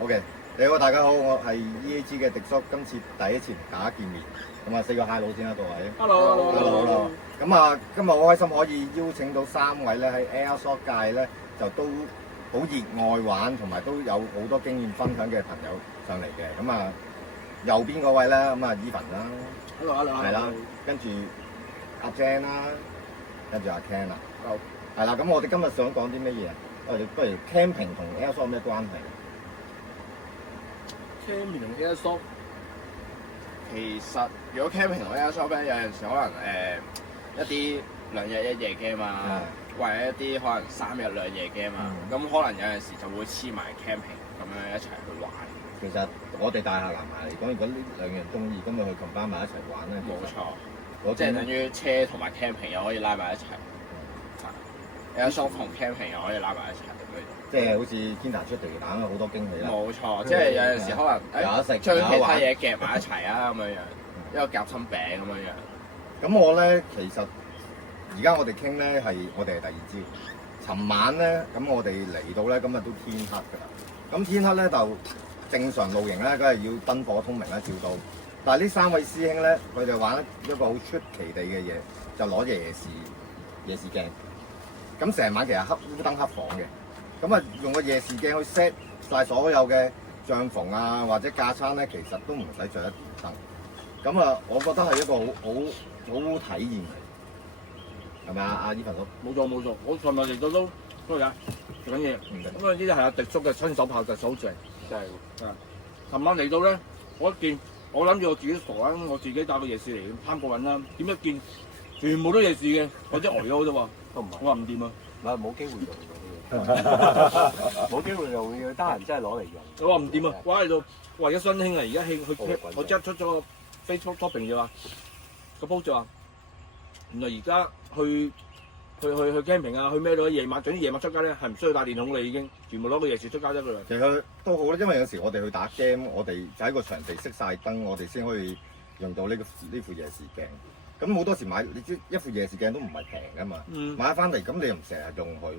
OK，你好，大家好，我係 EAG 嘅迪叔，今次第一次同大家見面，咁啊，4個 hello 先啦，各位。Hello。咁啊，今日好開心可以邀請到3位咧喺 Airsoft 界咧就都好熱愛玩，同埋都有好多經驗分享嘅朋友上嚟嘅。咁啊，右邊嗰位咧，咁啊 Evan 啦 ，hello，係啦，跟住阿 Jan 啦，跟住阿 Ken 啦，係啦。咁我哋今日想講啲乜嘢啊？我哋不如 camping 同 Airsoft 有咩關係？camping 同 Airsoft， 其實如果 camping 同 Airsoft 咧，有陣時可能一啲2日1夜 game 啊，或者一啲可能3日2夜 game 啊，咁可能有陣時就會黐埋 camping 咁樣一齊去玩。其實我哋大廈南埋嚟講，如果呢2樣中意，咁咪去 combine 埋一齊玩咧。冇錯，即係等於車同埋 camping 又可以拉埋一齊，Airsoft 同 camping 又可以拉埋一齊。即係好似天壇出地彈好多驚喜啦。冇錯，即係有陣時可能有得食，將其他嘢夾埋一齊啊咁樣樣，一個夾心餅咁樣樣。咁我咧其實而家我哋傾咧係我哋係第二朝。尋晚咧咁我哋嚟到咧，今日都天黑㗎啦。咁天黑咧就正常露營咧，梗係要燈火通明啦，照到。但係呢3位師兄咧，佢哋玩一個好出奇地嘅嘢，就攞夜視鏡。咁成晚其實黑烏燈黑房嘅。咁啊，用個夜視鏡去 set 晒所有嘅帳篷啊，或者架撐咧，其實都唔使着一燈。咁啊，我覺得係一個好體驗嚟，係咪啊？阿 Evan 哥，冇錯，我尋日嚟到都係啊，做緊嘢。咁啊，呢啲係阿迪叔嘅親手炮，就好正，真係啊！尋晚嚟到咧，我諗住我自己傻啦，我自己帶個夜視嚟攀過癮啦，點一見全部都夜視嘅，我真呆咗啫喎，都唔係，我話唔掂啊！冇機會用冇機會用，要得閒真係攞嚟用。我話唔掂啊！哇喺度，哇而家新興啊！而家興佢，我即刻出咗個 Facebook topping 就話個 post 就話，原來而家去 camping 啊，去咩都夜晚，總之夜晚出街咧係唔需要帶電筒啦，已經全部攞個夜視出街得㗎啦。其實都好啦，因為有時我哋去打 game，我哋就喺個場地熄晒燈，我哋先可以用到呢副夜視鏡。咁好多時買你知一副夜視鏡都唔係平㗎嘛，買翻嚟咁你又唔成日用佢。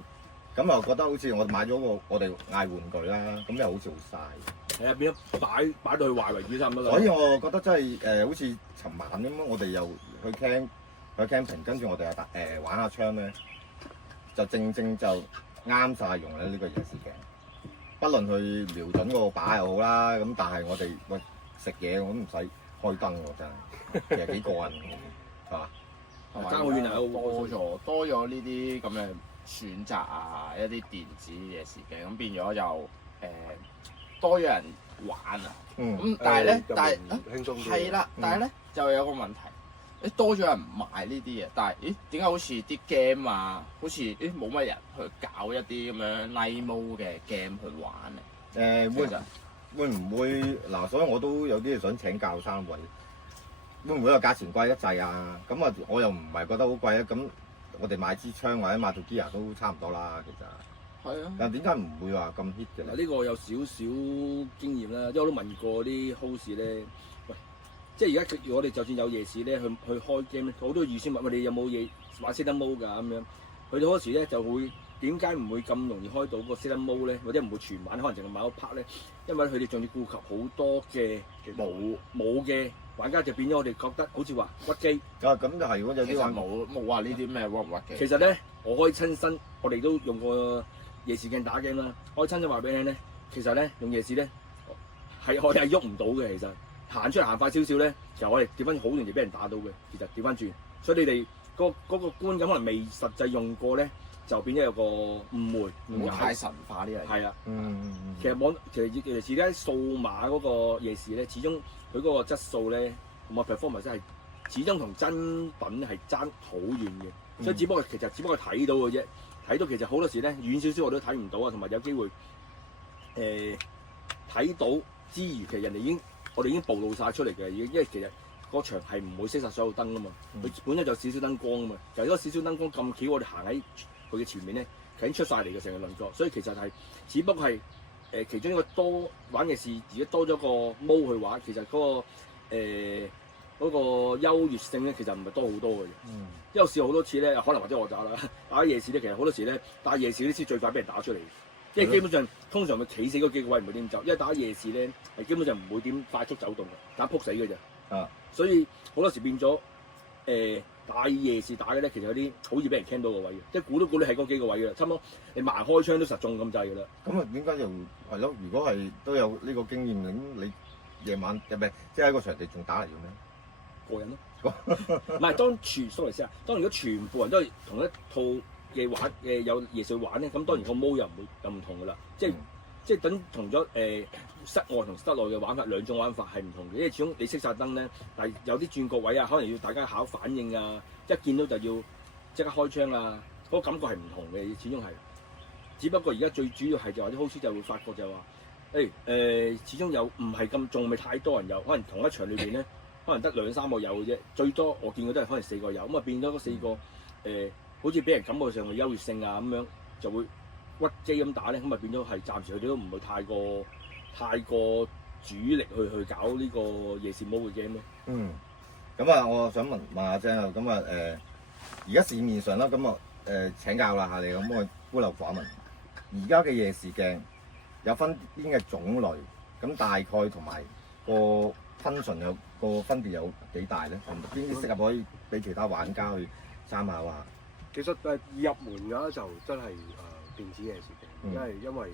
咁又覺得好似我買咗個我哋嗌玩具啦，咁又好似好嘥。係啊，變咗擺到去壞為止差唔多啦。所以我覺得真係好似尋晚咁，我哋又去 camping，跟住我哋又玩下槍咧，就正就啱晒用咧呢個夜視鏡。不論去瞄準個靶又好啦，咁但係我哋食嘢我都唔使開燈喎，真係其實幾過癮㗎，係嘛？爭好遠啊！多咗呢啲咁嘅選擇啊，一啲電子夜視鏡，咁變咗就多咗人玩啊。咁但係咧，係啦，但係咧就有個問題，多咗人買呢啲嘢，但係點解好似啲 game 啊，好似冇乜人去搞一啲咁樣 night mode 嘅 game 去玩咧？會唔會嗱？所以我都有啲嘢想請教3位，會唔會個價錢貴得滯啊？咁啊，我又唔係覺得好貴啊。咁我哋買支槍或者買套 gear 都差唔多啦，其實。係啊。但點解唔會話咁 hit 嘅咧？嗱，呢個有少少經驗啦，因為我都問過啲 host 咧，喂，即係而家我哋就算有夜視咧，去開 game 咧，好多預先問，喂，你有冇嘢玩 set mode 㗎咁樣？佢哋嗰時咧就會點解唔會咁容易開到個 set mode 咧，或者唔會全玩，可能淨係買一 part 咧？因為佢哋仲要顧及好多嘅冇嘅玩家，就變咗我哋覺得好似話屈機。啊，咁就係如果有啲玩冇話呢啲咩屈唔屈嘅。其實咧，我可以親身，我哋都用過夜視鏡打 game 啦。我可以親身話俾你聽咧，其實咧用夜視咧係我哋係喐唔到嘅。其實行出嚟行快少少咧，其實我哋調翻好容易俾人打到嘅。其實調翻轉，所以你哋嗰個觀感可能未實際用過咧，就變咗有個誤會。唔好太神化呢樣嘢。係啊，其實而家數碼嗰個夜視咧，始終佢嗰個質素咧同埋 performance 係始終同真品係爭好遠嘅。所以只不過睇到嘅啫，睇到其實好多時咧遠少少我都睇唔到啊，同埋有機會睇到之餘，其實我哋已經暴露晒出嚟嘅，已經，因為其實個場係唔會熄晒所有燈啊嘛，佢本身就少少燈光啊嘛，就係嗰少少燈光咁巧，我哋行喺佢嘅前面咧，佢已經出晒嚟嘅成個輪廓，所以其實係只不過係其中一個多玩嘅事，而家多咗個 mode 去玩，其實嗰個優越性咧，其實唔係多好多嘅。因為我試過好多次咧，可能或者我打啦，打夜視咧，其實好多時咧打夜視呢啲先最快俾人打出嚟，因即係基本上通常佢企死嗰幾個位唔會點走，因為打夜市咧係基本上唔會點快速走動嘅，打撲死嘅啫。啊，所以好多時變咗打夜市打嘅咧，其實有啲好易俾人 can 到個位嘅，即係估都估你係嗰幾個位嘅，差唔多你盲開槍都實中咁滯㗎啦。咁啊點解又係咯？如果係都有呢個經驗，咁你夜晚唔係即係喺個場地仲打嚟做咩？過癮咯，唔係sorry 先啊，當如果全部人都係同一套嘅玩有夜市玩咧，咁當然個毛又唔同㗎啦，即係等同咗室外同室內嘅玩法兩種玩法係唔同嘅，因為始終你熄晒燈咧，但係有啲轉角位啊，可能要大家考反應啊，一見到就要即刻開槍啊，嗰個感覺係唔同嘅，始終係。只不過而家最主要係就話啲 host 就會發覺就話，始終有唔係咁仲未太多人有，可能同一場裏邊咧，可能得2、3個有嘅啫，最多我見過都係可能4個有，咁啊變咗嗰4個好似俾人感覺上嘅優越性啊咁樣，就會屈機咁打咧，咁啊變咗係暫時佢哋都唔會太過主力去搞呢個夜市 mode 嘅 game 咯。嗯，咁啊，我想問下姐啊，咁啊而家市面上啦，咁啊請教啦下你，咁我孤陋寡聞，而家嘅夜視鏡有分邊嘅種類，咁大概同埋個 function 有個分別有幾大咧？同邊啲適合可以俾其他玩家去參考下？其實入門嘅就真係電子夜視鏡，因為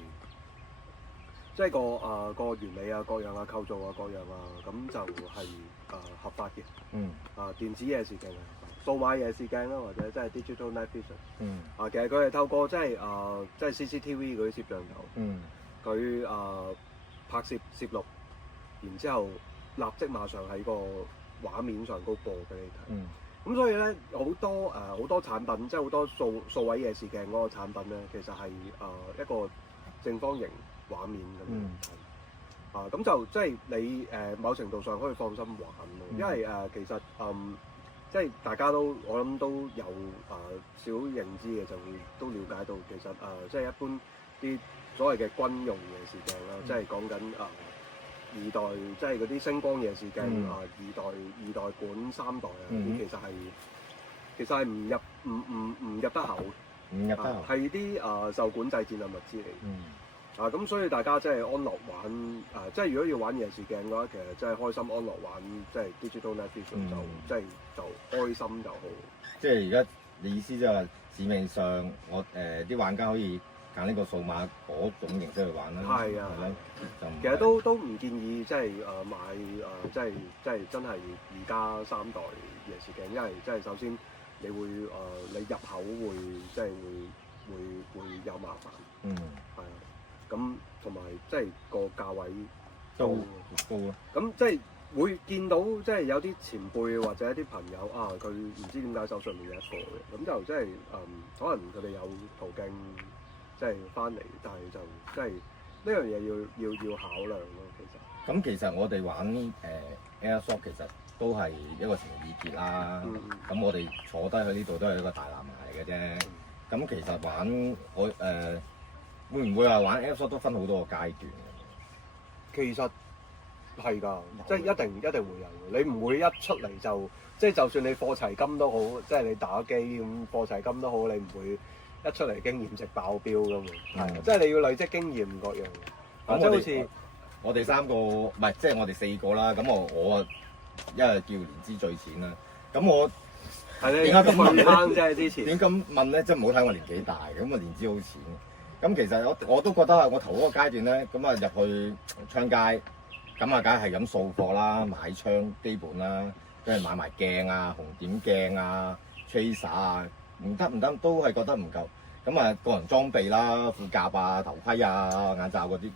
即係個原理啊、各樣啊、構造啊、各樣啊，咁就係合法嘅。電子夜視鏡啊，數碼夜視鏡啦，或者即係 digital night vision。其實佢係透過即係 CCTV 嗰啲攝像頭，佢拍攝錄，然之後立即馬上喺個畫面上高播俾你睇。咁所以咧好多產品，即係好多數位夜視鏡嗰個產品咧，其實係一個正方形畫面咁樣睇。咁就即係你某程度上可以放心玩咯，因為其實即係大家都我諗都有少認知嘅，就會都了解到其實即係一般啲所謂嘅軍用夜視鏡啦，即係講緊2代，即係嗰啲星光夜視鏡2代管3代啊，啲其實係唔入得口，係啲受管制戰略物資嚟。咁所以大家即係安樂玩即係如果要玩夜視鏡嘅話，其實真係開心安樂玩，即係 digital night vision 就開心就好。即係而家你意思即係話市面上我啲玩家可以揀呢個數碼嗰種形式去玩啦。係啊，其實都唔建議即係買即係真係而家3代夜視鏡，因為即係首先你會你入口會即係會有麻煩。係啊。咁同埋即係個價位都高啊！咁即係會見到即係有啲前輩或者一啲朋友佢唔知點解手上面有一個嘅，咁就即係可能佢哋有途徑即係翻嚟，但係就即係呢樣嘢要考量咯。咁其實我哋玩Airsoft 其實都係一個情意結啦。咁我哋坐低喺呢度都係一個大藍牙嚟嘅啫。咁其實玩會唔會話玩 Airsoft 都分好多個階段？其實係㗎，即係一定會有。你唔會一出嚟就即係就算你課齊金都好，即係你打機咁課齊金都好，你唔會一出嚟經驗值爆標㗎嘛。係，即係你要累積經驗各樣。咁即係好似我哋3個，唔係即係我哋4個啦。咁我因為叫年資最淺啦。咁我點解咁問咧？之前點咁問咧？即係唔好睇我年紀大，咁啊年資好淺。咁其實我都覺得啊，我頭嗰個階段咧，咁啊入去槍街，咁啊梗係咁掃貨啦，買槍基本啦，跟住買埋鏡啊、紅點鏡啊、tracer 啊，唔得都係覺得唔夠。咁啊個人裝備啦、褲甲啊、頭盔啊、眼罩嗰啲，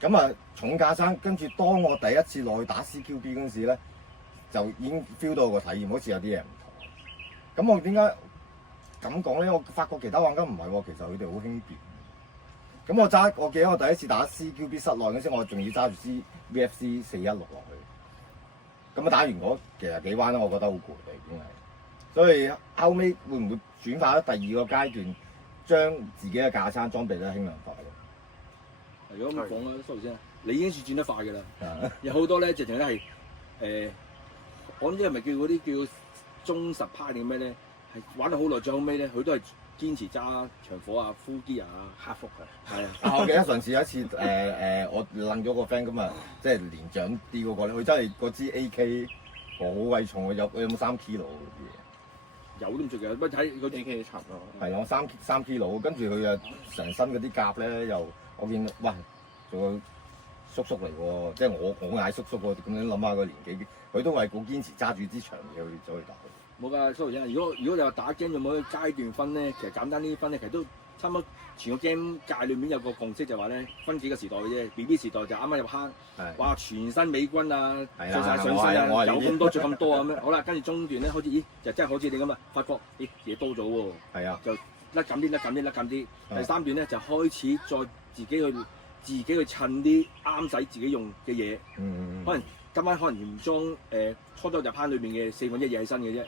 咁啊重架生。跟住當我第一次落去打 CQB 嗰陣時咧，就已經 feel 到個體驗，好似有啲嘢唔同。咁我點解咁講咧？我發覺其他玩家唔係喎，其實佢哋好輕便。咁我記得我第一次打 CQB 室內嗰陣時，我仲要揸住 VFC 416落去。咁啊打完嗰其實幾彎啦，我覺得好攰嘅已經係。所以後尾會唔會轉化咗第2個階段，將自己嘅架撐裝備咧輕量化咧？如果咁講啦，蘇先生，你已經算轉得快㗎啦。有好多咧，直情咧係我唔知係咪叫嗰啲叫忠實派定咩咧？係玩到好耐，最後尾咧佢都係堅持揸長火啊、full gear 啊、克服嘅。係啊，我記得上次有一次我撚咗個 friend 咁啊，即係年長啲嗰個咧，佢真係嗰支 AK 好鬼重，有冇3 kilo 嗰啲嘢？有都唔出奇，不過睇嗰 AK 插咯。係咯，3 kilo，跟住佢啊成身嗰啲甲咧又，我見哇，做個叔叔嚟喎，即係我嗌叔叔喎，咁樣諗下個年紀，佢都係好堅持揸住支長嘢去走去打。冇㗎，sorry 啊！如果你話打 game 有冇啲階段分咧，其實簡單啲分咧，其實都差唔多全個 game 界裏面有個共識就話咧，分幾個時代嘅啫。BB 時代就啱啱入坑，哇全身美軍啊，着晒上身啊，有咁多着咁多咁樣。好啦，跟住中段咧開始，咦就真係好似你咁啊，發覺咦嘢多咗喎。係啊，就甩緊啲。第三段咧就開始再自己去襯啲啱使自己用嘅嘢。可能今晚可能原裝初初入坑裏面嘅4分1嘢係新嘅啫。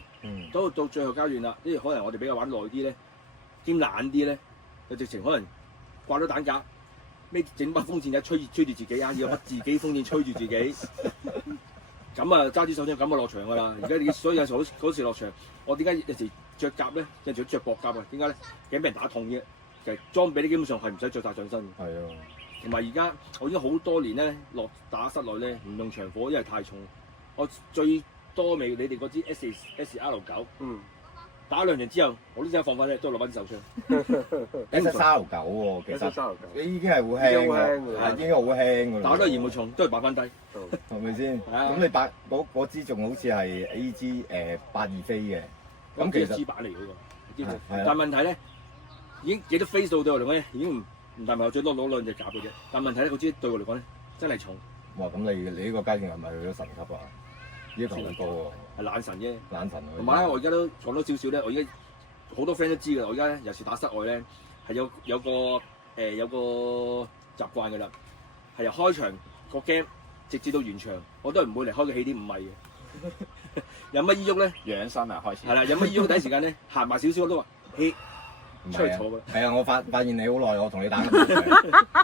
到最後階段啦，因為可能我哋比較玩耐啲咧，兼懶啲咧，就直情可能掛咗彈夾，咩整把風扇仔吹住自己啊，要把自己風扇吹住自己，咁啊揸支手槍咁啊落場㗎啦。而家所以有時嗰時落場，我點解有時着甲咧，有時着薄甲啊？點解咧？驚俾人打痛嘅。其實裝備咧基本上係唔使着晒上身嘅。係啊。同埋而家我已經好多年咧落打室內咧唔用長火，因為太重。我最多未你哋嗰支 SR9，打2場之後，我都真係放翻咧，都攞翻支手槍。SR9喎，其實你已經係好輕㗎，已經好輕㗎啦。打得嫌冇重，都係擺翻低，係咪先？咁你嗰支仲好似係 AG 82飛嘅，咁其實支板嚟嗰個。但係問題咧，已經幾多飛數對我嚟講咧，已經唔係話最多攞2隻夾嘅啫。但係問題咧，嗰支對我嚟講咧，真係重。哇！咁你呢個階段係咪去咗神級啊？要求好高喎，係懶神啫，懶神。同埋咧，我而家都講多少少咧，我而家好多 friend 都知㗎。我而家有時打室外咧，係有個習慣㗎啦，係由開場個 game 直至到完場，我都係唔會離開個起點5米嘅。有乜依喐咧？養生啊，開始。係啦，有乜依喐第一時間咧，行埋少少我都話，嘿，出去坐㗎。係啊，我發現你好耐，我同你打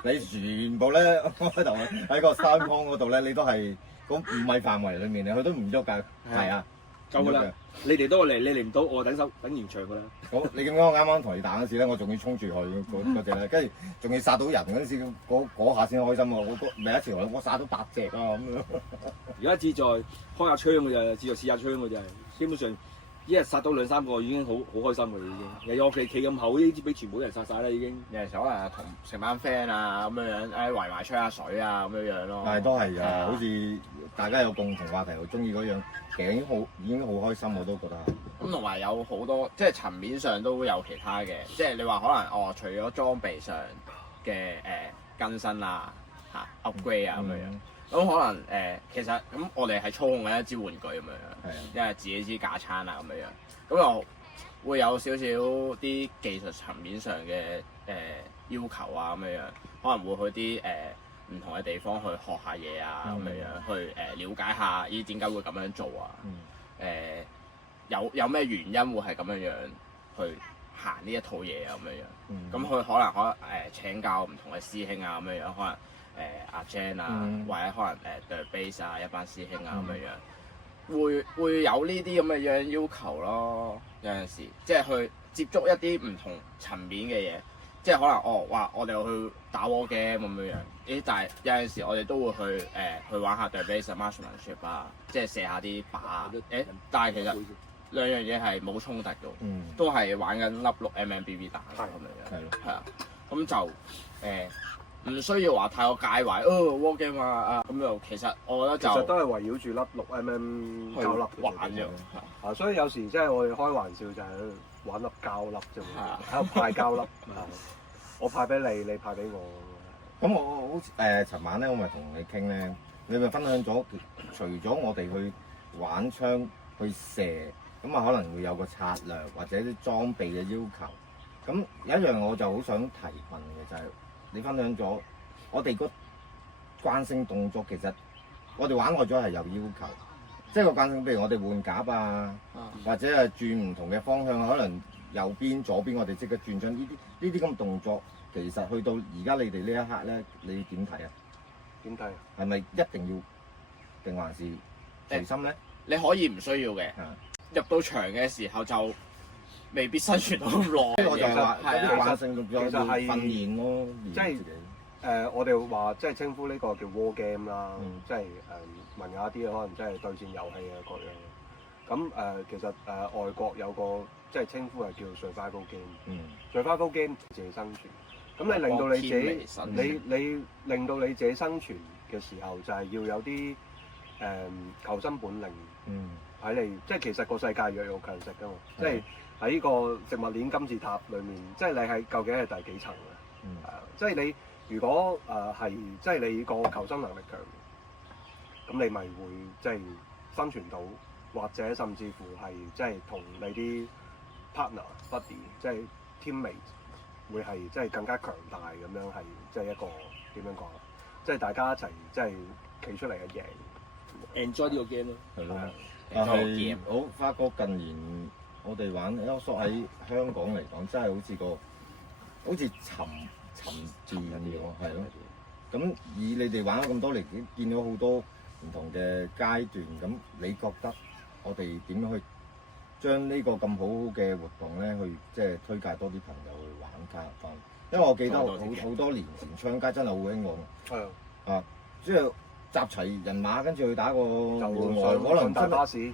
你全部咧開頭喺個山坡嗰度咧，你都係。咁5米範圍裏面佢都唔喐㗎，係啊，夠㗎啦！你哋都嚟，你嚟唔到，我等完場㗎啦。好，你咁講，我啱啱同你打嗰時咧，我仲要衝住佢嗰隻咧，跟住仲要殺到人嗰陣時，嗰下先開心喎！我第一次我殺到8隻啊咁樣。而家志在開下槍㗎咋，志在試下槍㗎咋，基本上一日殺到2、3個已經好開心㗎啦已經。又有企咁厚，呢啲俾全部人殺晒啦已經。有時可能同成班 friend 啊咁樣，圍埋吹下水啊咁樣咯。係都係㗎，好似大家有共同話題，好中意嗰樣，其實已經好開心，我都覺得。咁同埋有好多即係層面上都有其他嘅，即係你話可能除咗裝備上嘅更新啊upgrade 啊咁樣。咁可能其實咁我哋係操控緊一支玩具咁樣，因為自己支架撐啊咁樣，咁又會有少少啲技術層面上嘅要求啊咁樣，可能會去啲唔同嘅地方去學下嘢啊咁樣，去了解下咦點解會咁樣做啊？有咩原因會係咁樣去行呢一套嘢啊咁樣？咁佢可能請教唔同嘅師兄啊咁樣，可能。阿 Jan 啊，或者可能The Base 啊，一班師兄啊咁樣，會有呢啲咁嘅樣要求咯。有陣時即係去接觸一啲唔同層面嘅嘢，即係可能我哋去打 war game 咁樣。但係有陣時我哋都會去玩下 The Base Marksmanship 啊，即係射下啲靶啊。但係其實兩樣嘢係冇衝突嘅，都係玩緊粒6 MMBB 彈咁樣。係啊，咁就唔需要話太過介懷，war game 啊咁又其實我覺得就其實都係圍繞住粒6mm 膠粒玩啫。所以有時即係我哋開玩笑就係玩粒膠粒啫嘛，喺度派膠粒。我派俾你，你派俾我。咁我好似尋晚咧，我咪同你傾咧，你咪分享咗，除咗我哋去玩槍去射，咁啊可能會有個策略或者啲裝備嘅要求。咁有一樣我就好想提問嘅就係。你分享咗，我哋個慣性動作其實我哋玩耐咗係有要求，即係個慣性，譬如我哋換甲啊，或者係轉唔同嘅方向，可能右邊、左邊我哋即刻轉咗呢啲咁動作，其實去到而家你哋呢一刻咧，你點睇啊？點睇？係咪一定要定還是隨心咧？你可以唔需要嘅，入到場嘅時候就未必生存到咁耐。我就係話有啲慣性其實係訓練咯，即係我哋話即係稱呼呢個叫 war game 啦，即係文雅啲可能即係對戰遊戲啊各樣。咁其實外國有個即係稱呼係叫 survival game，survival game 自己生存。咁你令到你自己，你令到你自己生存嘅時候，就係要有啲求生本領喺你，即係其實個世界弱肉強食㗎嘛，即係喺呢個植物鏈金字塔裏面，即係你係究竟係第幾層嘅？係啊，即係你如果係即係你個求生能力強，咁你咪會即係生存到。或者甚至乎係即係同你啲 partner、buddy， 即係 teammate， 會係即係更加強大咁樣係即係一個點樣講啊？即係大家一齊即係企出嚟嘅贏 enjoy 呢個 game 咯。係咯，但係我發覺近年我哋玩 Airsoft 喺香港嚟講，真係好似沉澱啲喎，係咯。咁以你哋玩咗咁多年，見到好多唔同嘅階段，咁你覺得？我哋點樣去將呢個咁好嘅活動咧，去即係推介多啲朋友去玩加入翻？因為我記得好多年前槍街真係好興旺。係啊，即係集齊人馬，跟住去打個戶外，可能大巴士，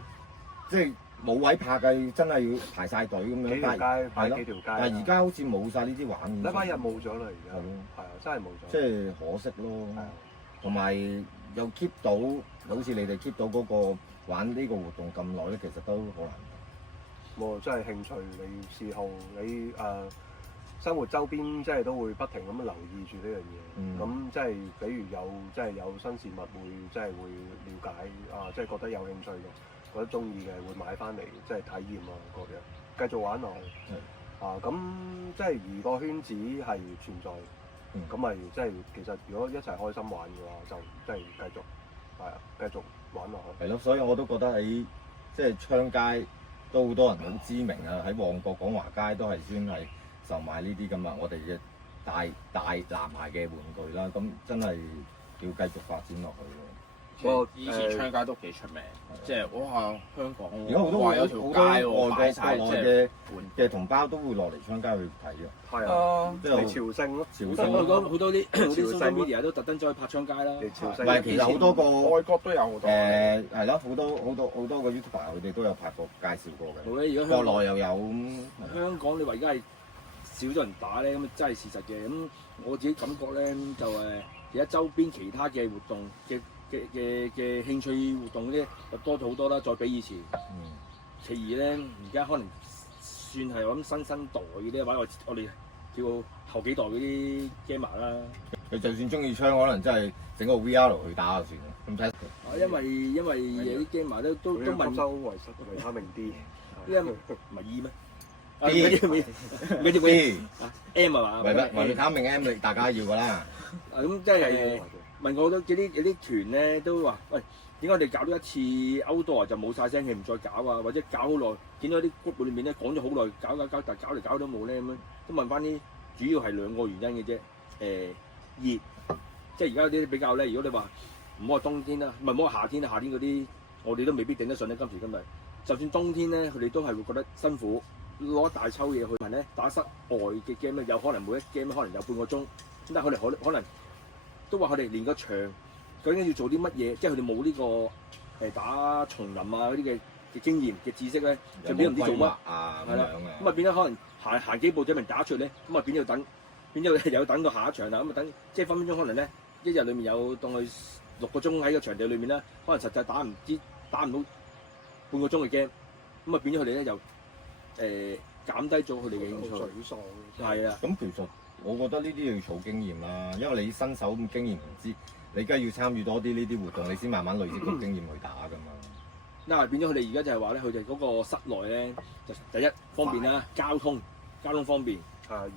即係冇位泊嘅，真係要排晒隊咁樣。幾條街擺幾條街。但係而家好似冇晒呢啲玩意。禮拜日冇咗啦，而家。係啊，真係冇咗。即係可惜咯。同埋又 keep 到，好似你哋 keep 到嗰個。玩呢個活動咁耐咧，其實都好難得。冇，真係興趣，你嗜好，你生活周邊即係都會不停咁留意住呢樣嘢。咁即係比如即係有新事物會即係會了解即係覺得有興趣嘅，覺得中意嘅會買翻嚟即係體驗啊各樣，繼續玩落去。咁即係而個圈子係存在，咁咪即係其實如果一齊開心玩嘅話，就即係繼續玩落去。係咯，所以我都覺得喺即係昌街都好多人好知名啊！喺旺角廣華街都係專係售賣呢啲咁啊，我哋嘅大男孩嘅玩具啦，咁真係要繼續發展落去咯。以前昌街都幾出名，即係哇香港而家好多有條街喎，擺晒國內嘅同胞都會落嚟昌街去睇嘅。係啊，即係朝聖咯。朝聖好多啲 social media 都特登走去拍昌街啦。朝聖。唔係，其實好多個外國都有好多。係咯，好多個 YouTuber 佢哋都有拍過介紹過嘅。好咧，而家國內又有香港你話而家係少咗人打咧，咁真係事實嘅。咁我自己感覺咧就而家周邊其他嘅活動嘅興趣活動咧就多咗好多啦，再比以前。其二咧，而家可能算係我諗新生代嗰啲，或者我哋叫後幾代嗰啲 gamer 啦。佢就算中意槍，可能真係整個 VR 去打就算啦。咁睇。因為有啲 gamer 咧都問收維他命 D， 依家唔係 E 咩？嗰啲 D M 啊嘛？維他命 M 大家要㗎啦。咁即係問我都有啲團咧都話：喂，點解我哋搞咗一次 outdoor 就冇晒聲氣，唔再搞啊？或者搞好耐，見到啲 group 裏面咧講咗好耐，搞，但係搞嚟搞都冇咧咁樣。都問翻啲主要係兩個原因嘅啫。熱，即係而家啲比較咧。如果你話唔好話冬天啦，唔係唔好話夏天啦，夏天嗰啲我哋都未必頂得順咧。今時今日，就算冬天咧，佢哋都係會覺得辛苦，攞一大抽嘢去問咧打室外嘅 game 咧，有可能每一 game 可能有半個鐘，但係佢哋可能都話佢哋連個場究竟要做啲乜嘢，即係佢哋冇呢個打叢林啊嗰啲嘅經驗嘅知識咧，就變咗唔知做乜啊係啦，咁啊變咗可能行幾步就俾人打出嚟，咁啊變咗要等，又要等到下一場啦，咁啊等即係分分鐘可能咧一日裡面有當佢6個鐘喺個場地裏面啦，可能實際打唔到半個鐘嘅 game，咁啊變咗佢哋咧又減低咗佢哋嘅興趣，沮喪係啊。咁其實我覺得呢啲要儲經驗啦，因為你新手咁經驗唔知，你梗係要參與多啲呢啲活動，你先慢慢累積到經驗去打噶嘛。嗱變咗佢哋而家就係話咧，佢哋嗰個室內咧就第一方便啦，交通方便，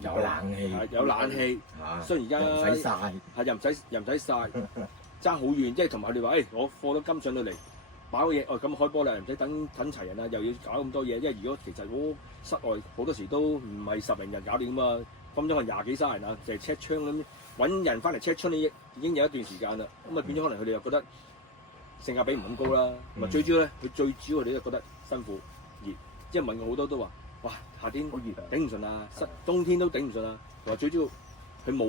有冷氣，有冷氣，雖然而家唔使曬，係又唔使曬，爭好遠，即係同埋佢哋話我貨都金上到嚟。擺個嘢，咁開波啦，唔使等齊人啊，又要搞咁多嘢，因為如果其實室外好多時都唔係10零人搞掂啊，分鐘係20幾30人啊，就係 check 槍咁揾人翻嚟 check 槍，已經有一段時間啦，咁啊變咗可能佢哋又覺得性價比唔咁高啦，同埋最主要咧，佢哋都覺得辛苦熱，即係問我好多都話，哇夏天好熱啊，頂唔順啊，冬天都頂唔順啊。同埋最主要佢冇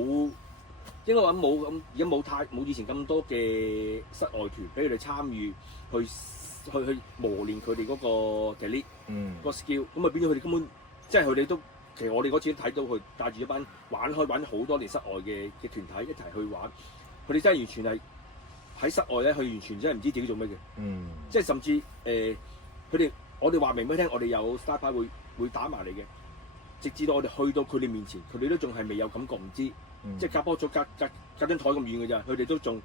應該話冇咁而家冇以前咁多嘅室外團俾佢哋參與去磨練佢哋嗰個 delete 個 skill，咁啊變咗佢哋根本即係佢哋都其實我哋嗰次都睇到佢帶住一班玩好多年室外嘅團體一齊去玩，佢哋真係完全係喺室外咧，佢完全真係唔知自己做咩嘅，即係甚至我哋話明俾你聽，我哋有 star 牌會打埋嚟嘅，直至到我哋去到佢哋面前，佢哋都仲係未有感覺，唔知，即係隔波咗隔張台咁遠嘅咋，佢哋都仲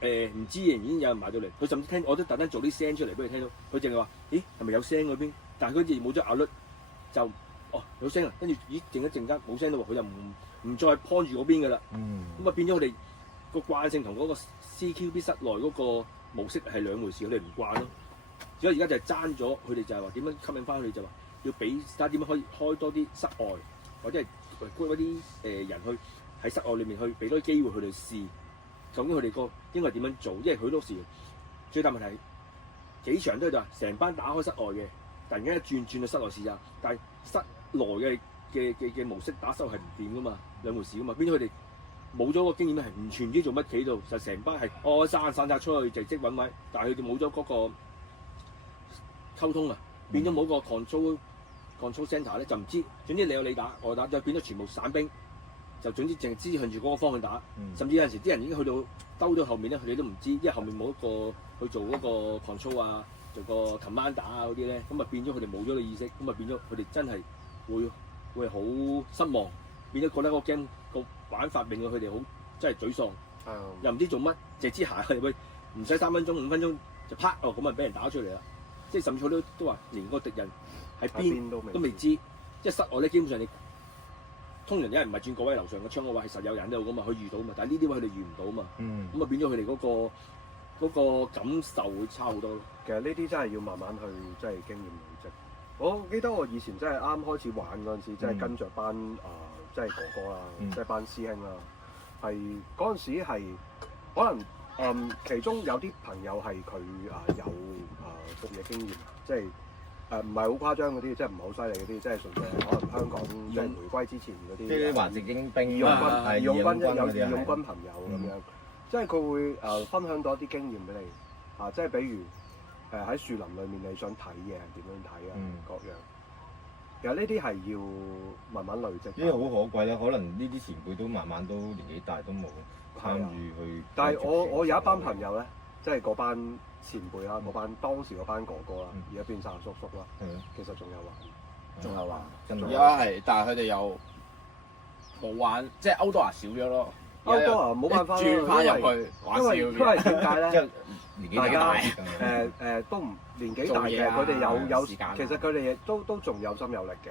唔知已經有人埋到嚟，佢甚至我都特登做啲聲出嚟俾佢聽到，佢淨係話：咦係咪有聲嗰邊？但係佢好似冇咗壓率，就有聲啊，跟住咦靜一陣間冇聲啦喎，佢就唔再 point 住嗰邊㗎啦，咁啊變咗佢哋個慣性同嗰個 CQB 室內嗰個模式係兩回事，佢哋唔慣咯。所以而家就係爭咗，佢哋就係話點樣吸引翻佢哋就話要俾睇下點樣可以開多啲室外，或者係嗰啲人去喺室外裏面去俾多啲機會佢哋試，究竟佢哋個應該點樣做？因為好多時最大問題幾場都係話成班打開室外嘅，突然間一轉去室內試下，但係室內嘅模式打收係唔掂噶嘛，兩回事噶嘛，變咗佢哋冇咗個經驗係完全唔知做乜企度，就成班係散晒出去就即揾位，但係佢哋冇咗嗰個溝通啊，變咗冇個 control center 咧，就唔知。總之你有你打，我打，就變咗全部散兵，就總之淨係知向住嗰個方向打。甚至有陣時啲人已經去到兜咗後面咧，佢哋都唔知，因為後面冇一個去做嗰個 control 啊，做個 command 打啊嗰啲咧，咁啊變咗佢哋冇咗個意識，咁啊變咗佢哋真係會好失望，變咗覺得個 game 個玩法令到佢哋好真係沮喪，又唔知做乜，淨係知行去喂，唔使3分鐘5分鐘就啪咁啊俾人打出嚟啦。即係甚至都話，連個敵人喺邊都未知。即係室外咧，基本上你通常有人唔係轉個位樓上嘅窗嗰位係實有人喺度噶嘛，佢遇到嘛。但係呢啲位佢哋遇唔到嘛。咁啊變咗佢哋嗰個感受會差好多咯。其實呢啲真係要慢慢去即係經驗累積。我記得我以前真係啱開始玩嗰陣時，即係跟着班即係哥哥啦，即係班師兄啦，係嗰陣時係可能其中有啲朋友係佢有服役經驗，即係唔係好誇張嗰啲，即係唔係好犀利嗰啲，即係純粹係可能香港即係回歸之前嗰啲。即係啲華籍英兵、義勇軍、義勇軍有義勇係軍朋友咁樣，即係佢會分享到一啲經驗俾你即係比如喺樹林裏面你想睇嘢係點樣睇啊，各樣。其實呢啲係要慢慢累積。呢啲好可貴啦，可能呢啲前輩都慢慢都年紀大都冇參與去。但係我有一班朋友咧，即係嗰班前輩啦，嗰班當時嗰班哥哥啦，而家變晒叔叔啦，其實仲有玩，而家係，但係佢哋又冇玩，即係 outdoor 少咗咯。outdoor 冇辦法轉翻入去玩少因為點解咧？年紀大，都唔年紀大嘅，佢哋有其實佢哋都仲有心有力嘅，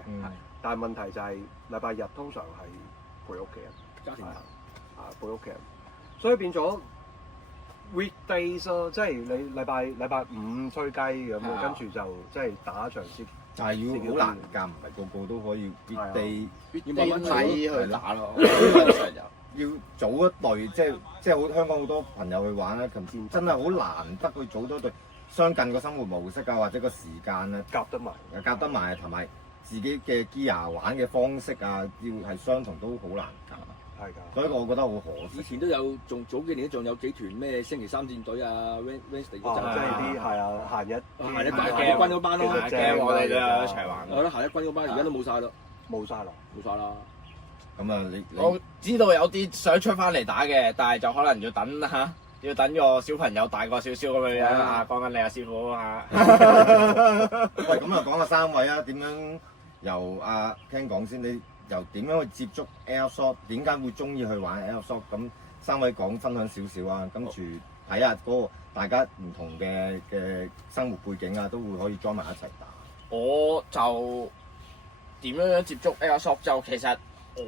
但係問題就係禮拜日通常係陪屋企人，家庭陪屋企人，所以變咗 weekdays 咯，即係你禮拜五吹雞咁，跟住就即係打一場先。但係要好難㗎，唔係個個都可以 weekday 要慢慢睇去打咯。要組一隊，即係好香港好多朋友去玩咧，琴真係好難得去組多隊相近個生活模式啊，或者個時間啊夾得埋，同埋自己嘅 gear 玩嘅方式啊，要係相同都好難夾。係㗎，所以我覺得好可惜。以前都有，仲早幾年都仲有幾團咩星期三戰隊啊 ，Wednesday 嗰陣即係啲係啊，閒日軍嗰班咯，驚我哋都一齊玩。我覺得行一軍嗰班而家都冇晒咯，冇晒啦。咁啊，你我知道有啲想出翻嚟打嘅，但係就可能要等要等個小朋友大個少少咁樣樣講緊你啊，師傅喂，咁啊講下3位啊，點樣由阿 Ken 講先？你由點樣去接觸 Airsoft？ 點解會中意去玩 Airsoft？ 咁3位講分享少少啊，跟住睇下嗰個大家唔同嘅生活背景啊，都會可以 join 埋一齊打。我就點樣接觸 Airsoft 就其實。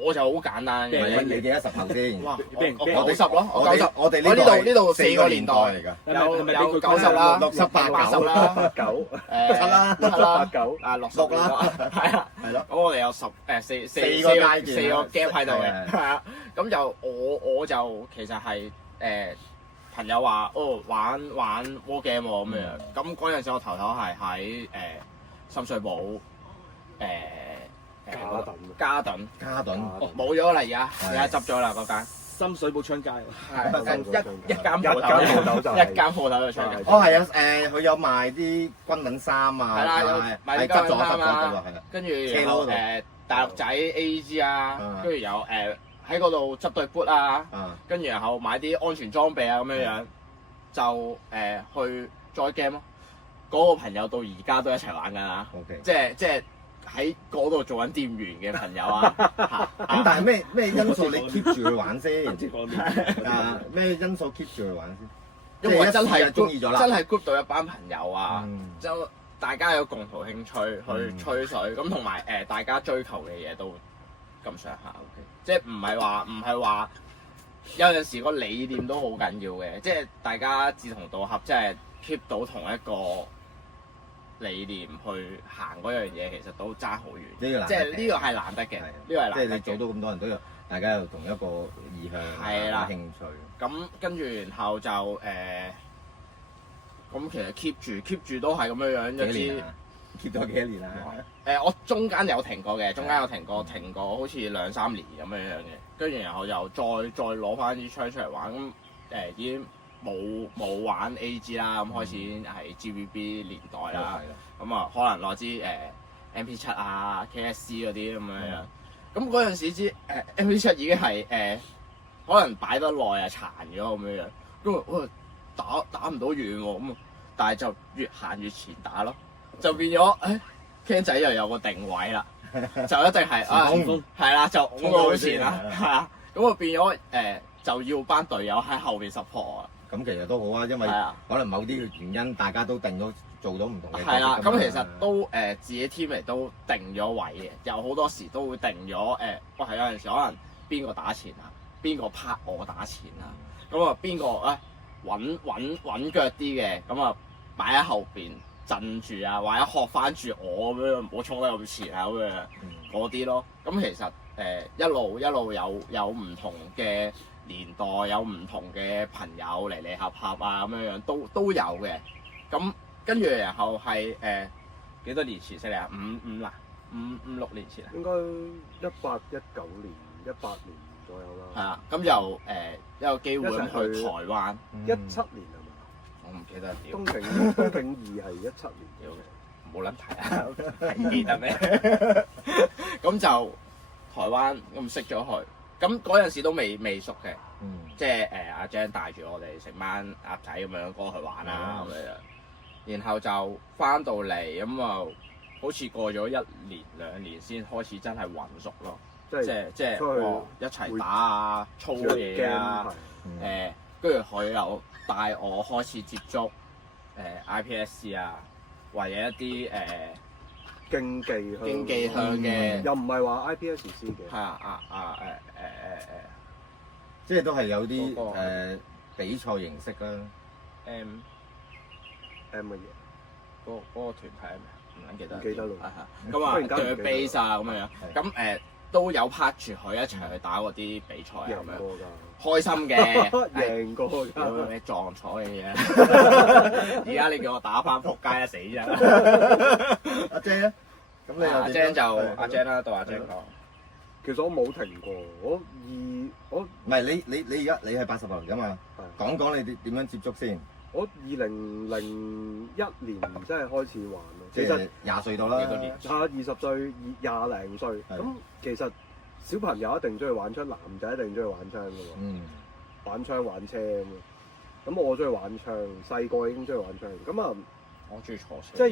我就好簡單嘅，你幾多十後先？哇！我90咯，我90。我哋呢度4個年代嚟㗎，有90啦，67、80啦，9、7啦，7、8、9啊66啦，係啊，係咯。咁我哋有4個階段，4個 gap 喺度嘅，係啊。咁就我就其實係朋友話玩 war game 喎咁樣，咁嗰陣時我頭係喺深水埗。嘉頓哦冇咗啦，而家執咗啦嗰間。深水埗昌街，係一間鋪頭就一間鋪頭就出嘅。哦係啊，佢有賣啲軍品衫啊，係啦，有賣啲軍品衫啊，係啦，跟住然後大陸仔 AEG 啊，跟住有喺嗰度執對 boot 啊，跟住然後買啲安全裝備啊咁樣樣，就去 join game 咯。嗰個朋友到而家都一齊玩㗎啦，即係喺嗰度做緊店員嘅朋友啊。咁但係咩因素你 keep 住去玩先？咩因素 keep 住去玩先？因為真係中意咗啦，真係 group 到一班朋友啊，就大家有共同興趣去吹水，咁同埋大家追求嘅嘢都咁上下 OK，即係唔係話有陣時個理念都好緊要嘅，即係大家志同道合，即係 keep 到同一個理念去行嗰樣嘢，其實都爭好遠。即係呢個係難得嘅，呢個係難得嘅。即係你做到咁多人都有，大家有同一個意向啊、興趣。咁跟住然後就咁其實 keep 住都係咁樣樣一支。keep 咗幾多年啦？我中間有停過嘅，停過好似2-3年咁樣樣嘅，跟住然後又再攞翻支槍出嚟玩，咁已經冇玩 AG 啦，咁開始係 GVB 年代啦，咁啊可能攞支MP7 啊 KSC 嗰啲咁樣樣，咁嗰陣時支MP7 已經係可能擺得耐啊殘咗咁樣樣，因為打唔到遠喎，咁但係就越行越前打咯。就變咗，Ken 仔又有個定位啦，就一定係係啦，就衝到好前啦，係啊，咁啊變咗就要班隊友喺後邊 support 啊。咁其實都好啊，因為可能某啲原因，大家都定咗做到唔同嘅。係啦，咁其實都自己 team 嚟都定咗位嘅，有好多時都會定咗係有陣時可能邊個打前啊，邊個 part 我打前啊，咁啊邊個穩腳啲嘅，咁啊擺喺後邊。鎮住啊，或者學翻住我咁樣，唔好衝得咁前啊咁樣嗰啲咯。咁其實一路有唔同嘅年代，有唔同嘅朋友嚟合啊咁樣都有嘅。咁跟住然後係幾多年前識你啊？5-6年前啊？應該18-19年、18年左右啦。係啊，咁就有機會去台灣。17年啊嘛？我唔記得屌。東京2係17年嘅，冇撚睇啊！係記得咩？咁就台灣咁識咗佢，咁嗰陣時都未熟嘅，即係阿 Jan 帶住我哋成班鴨仔咁樣過去玩啦咁樣，然後就翻到嚟咁啊，好似過咗1年2年先開始真係混熟咯，即係一齊打啊、操嘢啊，跟住佢又帶我開始接觸IPSC 啊，或者一啲競技向嘅，又唔係話 IPSC 嘅，係即係都係有啲比賽形式啦。M 乜嘢？嗰個團體係咩？唔撚記得。唔記得咯。咁啊，對 base 啊咁樣，咁都有 part 住佢一齊去打嗰啲比賽啊咁樣。開心嘅，贏過㗎，有咩撞彩嘅嘢？而家你叫我打翻撲街啊死啫！阿 Jan 咧，咁你阿 Jan 就阿 Jan 啦，到阿 Jan 講。其實我冇停過，我唔係你而家你係86年㗎嘛？講講你點樣接觸先？我2001年真係開始玩咯，其實20歲到啦，幾多年？20歲20零歲，咁其實。小朋友一定中意玩槍，男仔一定中意玩槍㗎喎。玩槍玩車咁啊。咁我中意玩槍，細個已經中意玩槍。咁啊，我中意坐車。即係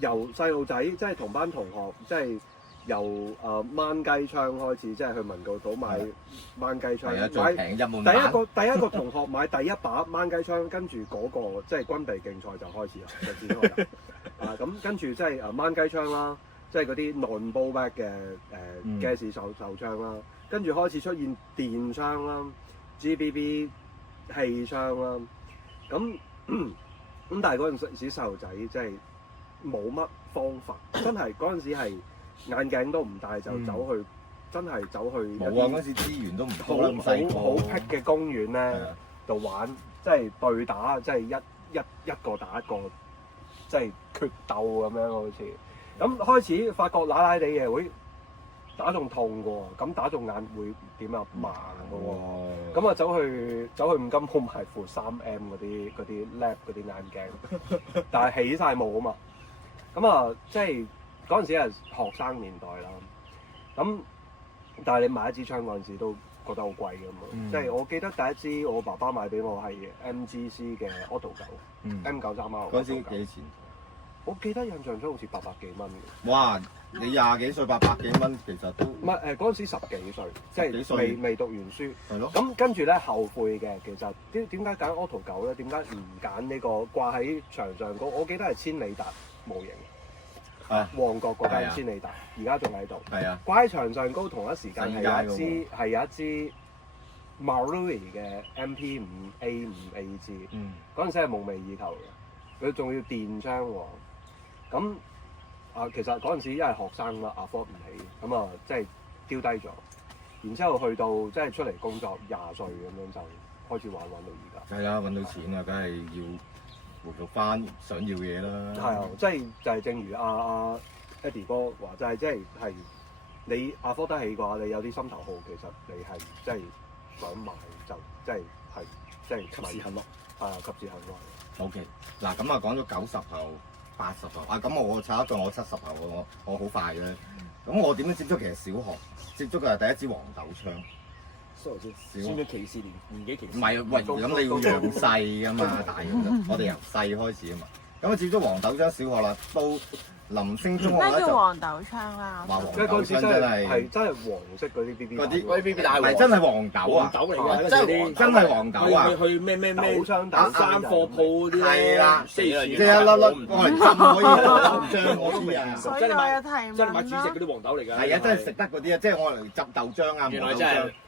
由細路仔，即係同班同學，即係由掹雞槍開始，即係去文具島買掹雞槍。最平入門版。第一個同學買第一把掹雞槍，跟住嗰個即係軍備競賽就開始啦，就展開啦。咁跟住即係掹雞槍啦。即係嗰啲 non-blowback 嘅嘅士手槍啦，跟住開始出現電槍啦、GBB 氣槍啦，咁但係嗰陣時細路仔即係冇乜方法，真係嗰陣時係眼鏡都唔戴就走去，真係走去。冇啊！嗰陣時資源都唔多啦，咁細個。好僻嘅公園咧度玩，即係對打，即係一個打一個，即係決鬥咁樣好似。咁開始發覺奶奶地嘢會打中痛嘅喎，咁打中眼會點啊盲嘅喎，咁啊走去五金鋪買副 3M 嗰啲 lab 嗰啲眼鏡，但係起晒霧啊嘛，咁啊即係嗰陣時係學生年代啦，咁但係你買一支槍嗰陣時都覺得好貴嘅嘛，即係我記得第一支我爸爸買俾我係 MGC 嘅 Auto 9 M93R 嗰陣時幾錢？我記得印象中好似800幾蚊嘅。哇！你廿幾歲800幾蚊，其實都唔係嗰陣時10幾歲，即係未讀完書。係咯。咁跟住咧後悔嘅，其實點解揀 Auto 9咧？點解唔揀呢個掛喺牆上高？我記得係千里達模型。旺角嗰間千里達，而家仲喺度。係啊。掛喺牆上高，同一時間係有一支 Marui 嘅 MP5A5AG。嗰陣時係夢寐以求嘅，佢仲要電槍喎。咁其實嗰陣時因為學生嘛，afford 唔起，咁啊即係丟低咗。然之後去到即係出嚟工作20歲咁樣就開始玩到而家。係啊，揾到錢啊，梗係要回復翻想要嘢啦。係啊，即係就係正如阿 Eddie 哥話，就係即係你afford得起嘅話，你有啲心頭好，其實你係即係想買就即係及時行樂。係啊，及時行樂。OK，嗱咁啊講咗90後、80後啊，咁我插一句，我70後我好快嘅。咁我點樣接觸？其實小學接觸嘅係第一支黃豆槍。算唔算歧視年紀歧視？唔係，喂，咁你要由細噶嘛，大嘅我哋由細開始啊嘛。咁啊接咗黃豆槍小學啦，到臨升中學咧就。咩叫黃豆槍啦？話黃豆槍真係真係黃色嗰啲 BB 彈。嗰啲 BB 彈係真係黃豆啊！黃豆嚟㗎，真係黃豆啊！去咩山貨鋪啲係啦，即係一粒粒我嚟浸可以漿嗰啲啊！所以我有提問真係買主食嗰啲黃豆嚟㗎。係啊，真係食得嗰啲啊，即係我嚟浸豆漿啊！原來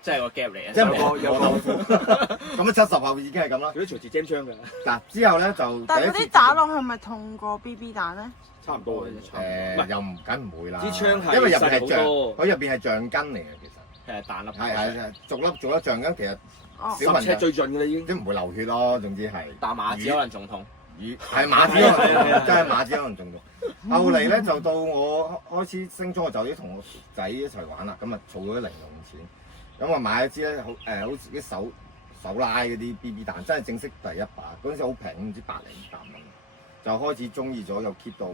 真係個 gap 嚟啊！即係黃豆腐。咁啊70後已經係咁啦。嗰啲隨時 jam 槍㗎。嗱之後咧就。但係嗰啲打落去咪痛過 BB 彈咧？差唔多嘅，又梗唔會啦。支槍係因為入邊係橡，佢入邊係橡筋嚟嘅，其實。彈粒。係逐粒橡筋，其實小朋友最盡㗎啦已經。都唔會流血咯，總之係。打馬子可能仲痛。係馬子可能仲痛，真係馬子可能仲痛。後嚟咧就到我開始升中學，就啲同學仔一齊玩啦，咁啊儲咗啲零用錢，咁啊買一支咧好似啲手拉嗰啲 BB 彈，真係正式第一把，嗰陣時好平，唔知100零200蚊。就開始中意咗，又 keep 到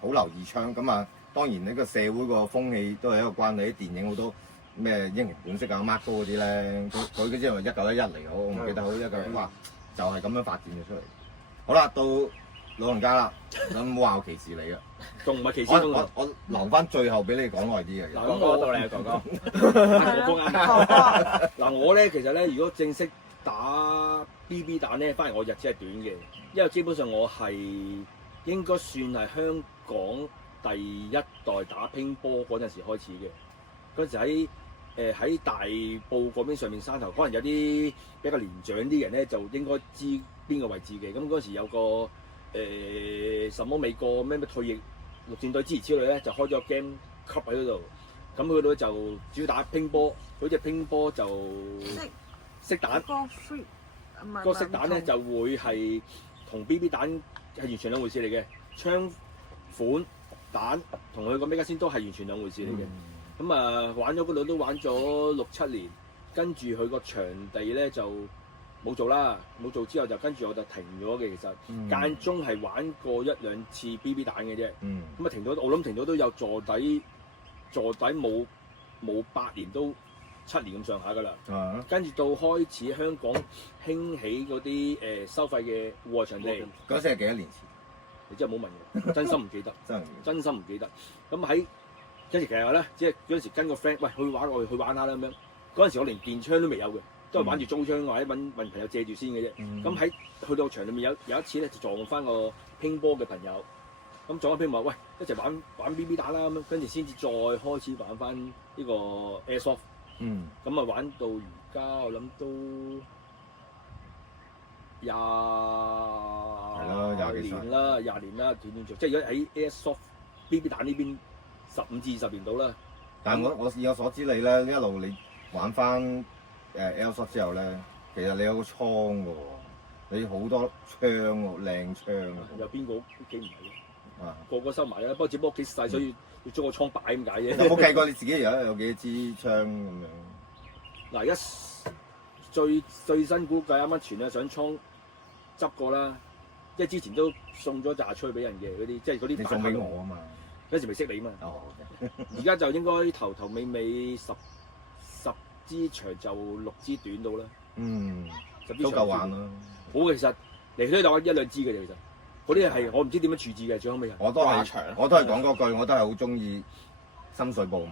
好留意槍咁啊！當然呢個社會個風氣都係一個關係，啲電影好多咩英雄本色啊、Mark 哥嗰啲咧，佢嗰啲係1911嚟，我唔記得好1911話就係咁樣發展咗出嚟。好啦，到老人家啦，咁冇話我歧視你啊，仲唔係歧視我留翻最後俾你講耐啲嘅。咁我到你啊，哥哥。嗱我咧其實咧，如果正式打 BB 彈咧，反而我日子係短嘅。因為基本上我係應該算係香港第一代打乒乓嗰陣時開始嘅。嗰陣時喺大埔嗰邊上面山頭，可能有啲比較年長啲人咧，就應該知邊個位置嘅。咁嗰陣時有個什麼美國咩退役陸戰隊之類咧，就開咗個 game club 喺嗰度。咁佢度就主要打乒乓，嗰隻乒乓就色彈。個色彈咧就會係。同 BB 彈係完全兩回事嚟嘅，槍款彈同佢個 Mega 先都係完全兩回事嚟嘅。咁玩咗嗰度都玩咗6-7年，跟住佢個場地咧就冇做啦，冇做之後就跟住我就停咗嘅。其實間中係玩過1-2次 BB 彈嘅啫。咁停咗，我諗停咗都有坐底冇8年都7年咁上下㗎啦。跟住到開始香港興起嗰啲收費嘅戶外場地，嗰陣係幾多年前？你真係冇問我，真心唔記得，真心唔記得。咁喺跟住其實咧，即係嗰陣時跟個 friend，喂去玩下啦咁樣。嗰陣時我連電槍都未有嘅，都係玩住租槍或者問朋友借住先嘅啫。咁喺去到場裏面有一次咧，就撞翻個乒乓嘅朋友。咁撞翻乒乓話：喂，一齊玩 BB 彈啦咁樣，跟住先至再開始玩翻呢個 Airsoft。咁啊玩到而家，我諗都20年啦，斷續。即係如果喺 Airsoft BB 彈呢邊15至20年到啦。但係我以我所知你咧一路你玩翻Airsoft 之後咧，其實你有個倉嘅喎，你好多槍喎，靚槍。有邊個屋企唔係？個個收埋啦。不過只不過屋企細，所以要租個倉擺咁解啫。有冇計過你自己而家有幾多支槍咁樣？嗱，而家最新估計啱啱傳咧上倉執過啦，即係之前都送咗炸吹俾人嘅嗰啲，即係嗰啲。你送俾我啊嘛？嗰時未識你嘛。哦，而家就應該頭尾十支長就6支短到啦。嗯， 10支都夠玩啦。好，其實嚟去都有1-2支嘅啫，其實嗰啲係我唔知點樣處置嘅，最後尾人。我都係講嗰句，我都係好中意深水埗，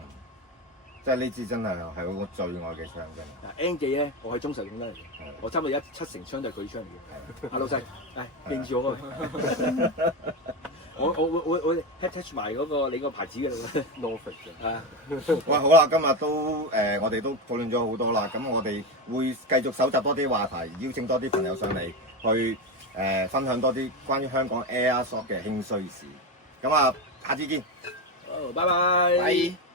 即係呢支真係我最愛嘅槍真係。嗱 N 記咧，我係忠實用家嚟嘅，我差唔多有70槍就係佢槍嚟嘅。阿老細，記住我我 attach 埋嗰個你個牌子嘅啦 Norfolk 嘅。啊，喂，好啦，今日都我哋都討論咗好多啦，咁我哋會繼續搜集多啲話題，邀請多啲朋友上嚟去分享多啲關於香港 Airsoft 嘅興衰事。咁啊，下次見。好，拜拜。拜。